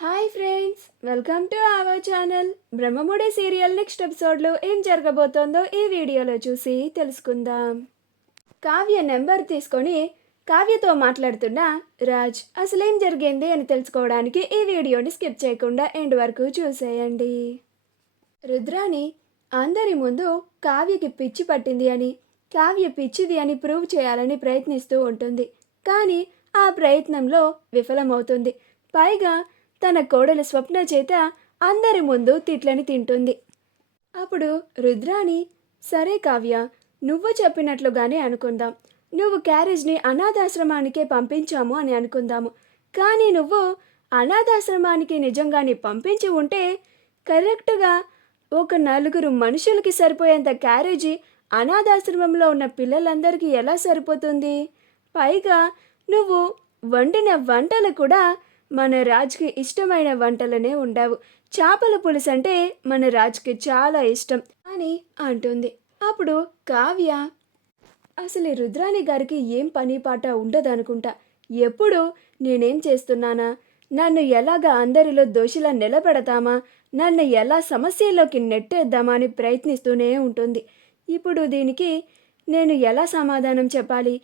Hi friends, welcome to our channel. Brahmamudi serial next ఎపిసోడ్లో ఏం జరగబోతోందో ఈ వీడియోలో చూసి తెలుసుకుందాం. కావ్య నెంబర్ తీసుకొని కావ్యతో మాట్లాడుతున్న రాజ్ అసలేం జరిగింది అని తెలుసుకోవడానికి ఈ వీడియోని స్కిప్ చేయకుండా ఎండ్ వరకు చూసేయండి. రుద్రాని అందరి ముందు కావ్యకి పిచ్చి పట్టింది అని, కావ్య పిచ్చిది అని ప్రూవ్ చేయాలని ప్రయత్నిస్తూ ఉంటుంది. కానీ ఆ ప్రయత్నంలో విఫలమవుతుంది. పైగా తన కోడలు స్వప్న చేత అందరి ముందు తిట్లని తింటుంది. అప్పుడు రుద్రాని, సరే కావ్య, నువ్వు చెప్పినట్లుగానే అనుకుందాం. నువ్వు క్యారేజ్ని అనాథాశ్రమానికే పంపించాము అని అనుకుందాము. కానీ నువ్వు అనాథాశ్రమానికి నిజంగానే పంపించి ఉంటే కరెక్ట్గా ఒక 4 మనుషులకి సరిపోయేంత క్యారేజీ అనాథాశ్రమంలో ఉన్న పిల్లలందరికీ ఎలా సరిపోతుంది? పైగా నువ్వు వండిన వంటలు కూడా మన రాజ్కి ఇష్టమైన వంటలనే ఉండావు. చేపల పులుసు అంటే మన రాజ్కి చాలా ఇష్టం అని అంటుంది. అప్పుడు కావ్య, అసలు రుద్రాణి గారికి ఏం పని పాట ఉండదనుకుంటా. ఎప్పుడు నేనేం చేస్తున్నానా, నన్ను ఎలాగా అందరిలో దోషిలా నిలబెడతామా, నన్ను ఎలా సమస్యలోకి నెట్టేద్దామా అని ప్రయత్నిస్తూనే ఉంటుంది. ఇప్పుడు దీనికి నేను ఎలా సమాధానం చెప్పాలి,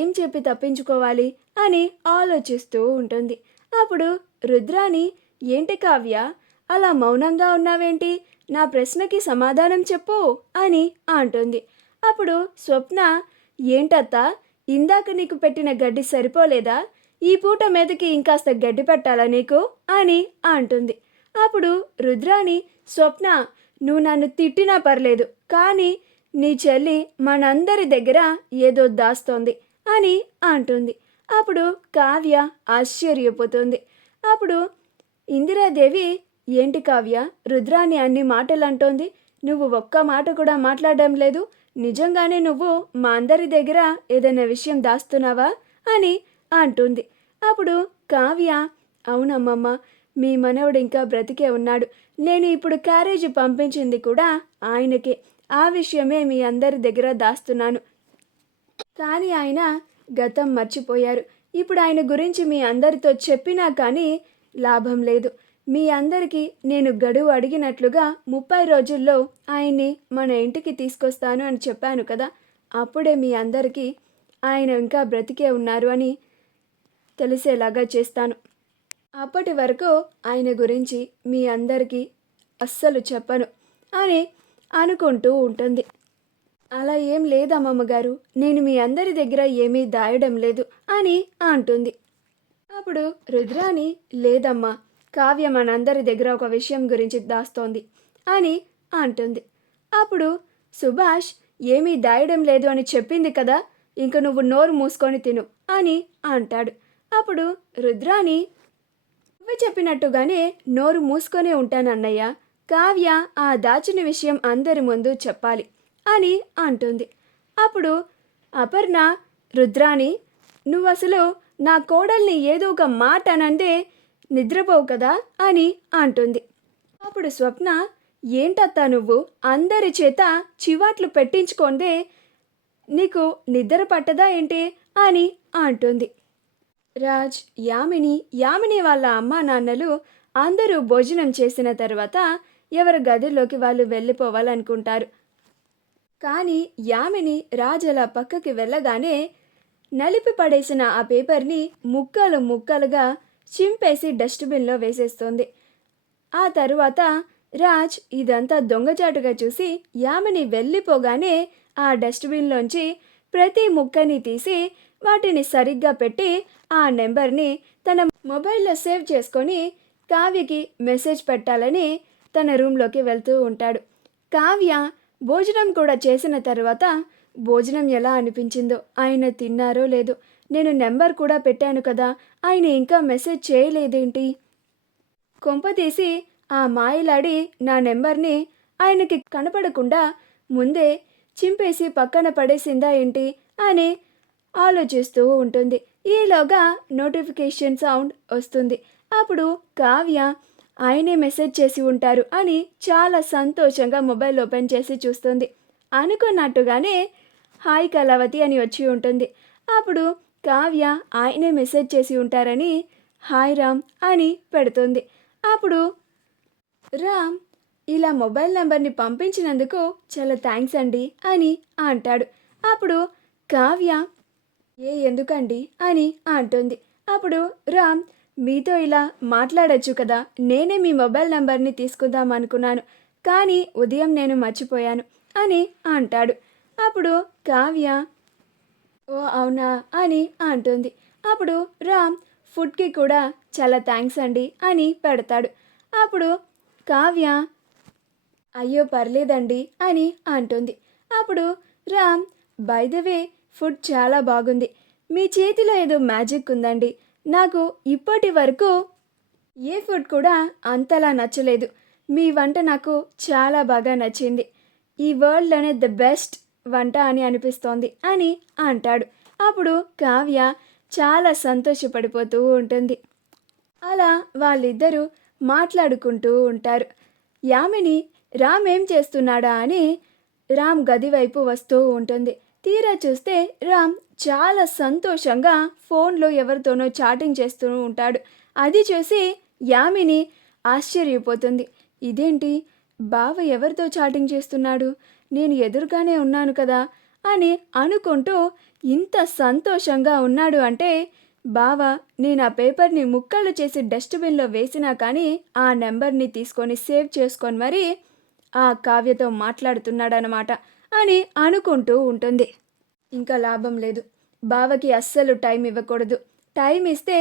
ఏం చెప్పి తప్పించుకోవాలి అని ఆలోచిస్తూ ఉంటుంది. అప్పుడు రుద్రాని, ఏంటి కావ్య, అలా మౌనంగా ఉన్నావేంటి, నా ప్రశ్నకి సమాధానం చెప్పు అని అంటుంది. అప్పుడు స్వప్న, ఏంటత్తా, ఇందాక నీకు పెట్టిన గడ్డి సరిపోలేదా, ఈ పూట మీదకి ఇంకాస్త గడ్డి పెట్టాలా నీకు అని అంటుంది. అప్పుడు రుద్రాని, స్వప్న, నువ్వు నన్ను తిట్టినా పర్లేదు, కానీ నీ చెల్లి మనందరి దగ్గర ఏదో దాస్తోంది అని అంటుంది. అప్పుడు కావ్య ఆశ్చర్యపోతుంది. అప్పుడు ఇందిరాదేవి, ఏంటి కావ్య, రుద్రాని అన్ని మాటలు అంటోంది, నువ్వు ఒక్క మాట కూడా మాట్లాడడం లేదు, నిజంగానే నువ్వు మా అందరి దగ్గర ఏదైనా విషయం దాస్తున్నావా అని అంటుంది. అప్పుడు కావ్య, అవునమ్మమ్మ, మీ మనవడు ఇంకా బ్రతికే ఉన్నాడు, నేను ఇప్పుడు క్యారేజీ పంపించింది కూడా ఆయనకే, ఆ విషయమే మీ అందరి దగ్గర దాస్తున్నాను. కానీ ఆయన గతం మర్చిపోయారు. ఇప్పుడు ఆయన గురించి మీ అందరితో చెప్పినా కానీ లాభం లేదు. మీ అందరికీ నేను గడువు అడిగినట్లుగా 30 రోజుల్లో ఆయన్ని మన ఇంటికి తీసుకొస్తాను అని చెప్పాను కదా, అప్పుడే మీ అందరికీ ఆయన ఇంకా బ్రతికే ఉన్నారు అని తెలిసేలాగా చేస్తాను. అప్పటి వరకు ఆయన గురించి మీ అందరికీ అస్సలు చెప్పను అని అనుకుంటూ ఉంటుంది. అలా ఏం లేదమ్మమ్మగారు, నేను మీ అందరి దగ్గర ఏమీ దాయడం లేదు అని అంటుంది. అప్పుడు రుద్రాని, లేదమ్మా, కావ్య మనందరి దగ్గర ఒక విషయం గురించి దాస్తోంది అని అంటుంది. అప్పుడు సుభాష్, ఏమీ దాయడం లేదు అని చెప్పింది కదా, ఇంక నువ్వు నోరు మూసుకొని తిను అని అంటాడు. అప్పుడు రుద్రాని, నువ్వు చెప్పినట్టుగానే నోరు మూసుకొనే ఉంటానన్నయ్య, కావ్య ఆ దాచిన విషయం అందరి ముందు చెప్పాలి అని అంటుంది. అప్పుడు అపర్ణ, రుద్రాని, నువ్వు అసలు నా కోడల్ని ఏదో ఒక మాట అనందే నిద్రపోవు కదా అని అంటుంది. అప్పుడు స్వప్న, ఏంటత్తా నువ్వు అందరి చేత చివాట్లు పెట్టించుకోందే నీకు నిద్ర పట్టదా ఏంటి అని అంటుంది. రాజ్, యామిని వాళ్ళ అమ్మా నాన్నలు అందరూ భోజనం చేసిన తర్వాత ఎవరి గదిలోకి వాళ్ళు వెళ్ళిపోవాలనుకుంటారు. కానీ యామిని రాజ్ అలా పక్కకి వెళ్ళగానే నలిపి పడేసిన ఆ పేపర్ని ముక్కలు ముక్కలుగా చింపేసి డస్ట్బిన్లో వేసేస్తుంది. ఆ తరువాత రాజ్ ఇదంతా దొంగచాటుగా చూసి యామిని వెళ్ళిపోగానే ఆ డస్ట్బిన్లోంచి ప్రతి ముక్కని తీసి వాటిని సరిగ్గా పెట్టి ఆ నెంబర్ని తన మొబైల్లో సేవ్ చేసుకొని కావ్యకి మెసేజ్ పెట్టాలని తన రూమ్లోకి వెళ్తూ ఉంటాడు. కావ్య భోజనం కూడా చేసిన తర్వాత భోజనం ఎలా అనిపించిందో, ఆయన తిన్నారో లేదో, నేను నెంబర్ కూడా పెట్టాను కదా, ఆయన ఇంకా మెసేజ్ చేయలేదేంటి, కొంపతీసి ఆ మాయలాడి నా నెంబర్ని ఆయనకి కనపడకుండా ముందే చింపేసి పక్కన పడేసిందా ఏంటి అని ఆలోచిస్తూ ఉంటుంది. ఈలోగా నోటిఫికేషన్ సౌండ్ వస్తుంది. అప్పుడు కావ్య, ఆయనే మెసేజ్ చేసి ఉంటారు అని చాలా సంతోషంగా మొబైల్ ఓపెన్ చేసి చూస్తుంది. అనుకున్నట్టుగానే హాయ్ కళావతి అని వచ్చి ఉంటుంది. అప్పుడు కావ్య ఆయనే మెసేజ్ చేసి ఉంటారని హాయ్ రామ్ అని పెడుతుంది. అప్పుడు రామ్ ఇలా మొబైల్ నెంబర్ని పంపించినందుకు చాలా థ్యాంక్స్ అండి అని అంటాడు. అప్పుడు కావ్య ఎందుకండి అని అంటుంది. అప్పుడు రామ్ మీతో ఇలా మాట్లాడొచ్చు కదా, నేనే మీ మొబైల్ నెంబర్ని తీసుకుందాం అనుకున్నాను, కానీ ఉదయం నేను మర్చిపోయాను అని అంటాడు. అప్పుడు కావ్య ఓ అవునా అని అంటుంది. అప్పుడు రామ్ ఫుడ్కి కూడా చాలా థ్యాంక్స్ అండి అని పెడతాడు. అప్పుడు కావ్య అయ్యో పర్లేదండి అని అంటుంది. అప్పుడు Ram by the way food చాలా బాగుంది, మీ చేతిలో ఏదో మ్యాజిక్ ఉందండి, నాకు ఇప్పటి వరకు ఏ ఫుడ్ కూడా అంతలా నచ్చలేదు, మీ వంట నాకు చాలా బాగా నచ్చింది, ఈ వరల్డ్లోనే ద బెస్ట్ వంట అని అనిపిస్తోంది అని అంటాడు. అప్పుడు కావ్య చాలా సంతోషపడిపోతూ ఉంటుంది. అలా వాళ్ళిద్దరూ మాట్లాడుకుంటూ ఉంటారు. యామిని రామ్ ఏం చేస్తున్నాడా అని రామ్ గది వైపు వస్తూ ఉంటుంది. తీరా చూస్తే రామ్ చాలా సంతోషంగా ఫోన్లో ఎవరితోనో చాటింగ్ చేస్తూ ఉంటాడు. అది చూసి యామిని ఆశ్చర్యపోతుంది. ఇదేంటి, బావ ఎవరితో చాటింగ్ చేస్తున్నాడు, నేను ఎదురుగానే ఉన్నాను కదా అని అనుకుంటూ ఇంత సంతోషంగా ఉన్నాడు అంటే బావ నేను ఆ పేపర్ని ముక్కలు చేసి డస్ట్బిన్లో వేసినా కానీ ఆ నెంబర్ని తీసుకొని సేవ్ చేసుకొని మరీ ఆ కావ్యతో మాట్లాడుతున్నాడనమాట అని అనుకుంటూ ఉంటుంది. ఇంకా లాభం లేదు, బావకి అస్సలు టైం ఇవ్వకూడదు, టైం ఇస్తే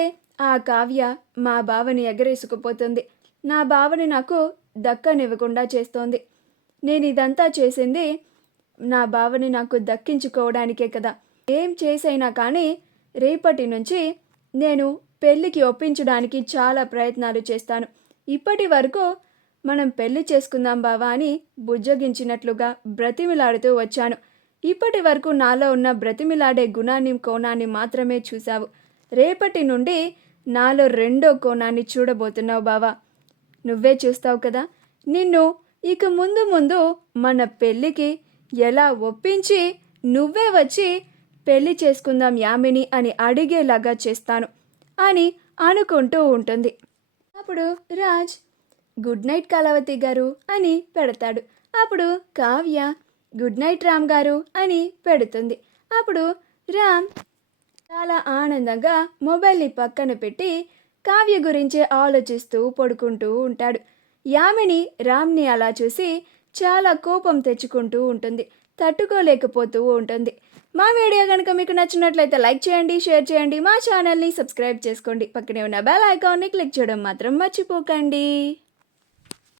ఆ కావ్య మా బావని ఎగరేసుకుపోతుంది, నా బావని నాకు దక్కనివ్వకుండా చేస్తోంది, నేను ఇదంతా చేసింది నా బావని నాకు దక్కించుకోవడానికే కదా, ఏం చేసైనా కానీ రేపటి నుంచి నేను పెళ్ళికి ఒప్పించడానికి చాలా ప్రయత్నాలు చేస్తాను, ఇప్పటి వరకు మనం పెళ్లి చేసుకుందాం బావా అని బుజ్జగించినట్లుగా బ్రతిమిలాడుతూ వచ్చాను, ఇప్పటి వరకు నాలో ఉన్న బ్రతిమిలాడే గుణాన్ని కోణాన్ని మాత్రమే చూశావు, రేపటి నుండి నాలో రెండో కోణాన్ని చూడబోతున్నావు బావా, నువ్వే చూస్తావు కదా, నిన్ను ఇక ముందు ముందు మన పెళ్ళికి ఎలా ఒప్పించి నువ్వే వచ్చి పెళ్లి చేసుకుందాం యామిని అని అడిగేలాగా చేస్తాను అని అనుకుంటూ ఉంటుంది. అప్పుడు రాజ్ గుడ్ నైట్ కళావతి గారు అని పెడతాడు. అప్పుడు కావ్య గుడ్ నైట్ రామ్ గారు అని పెడుతుంది. అప్పుడు రామ్ చాలా ఆనందంగా మొబైల్ని పక్కన పెట్టి కావ్య గురించే ఆలోచిస్తూ పడుకుంటూ ఉంటాడు. యామిని రామ్ని అలా చూసి చాలా కోపం తెచ్చుకుంటూ ఉంటుంది, తట్టుకోలేకపోతూ ఉంటుంది. మా వీడియో కనుక మీకు నచ్చినట్లయితే లైక్ చేయండి, షేర్ చేయండి, మా ఛానల్ని సబ్స్క్రైబ్ చేసుకోండి, పక్కనే ఉన్న బెల్ ఐకాన్ని క్లిక్ చేయడం మాత్రం మర్చిపోకండి.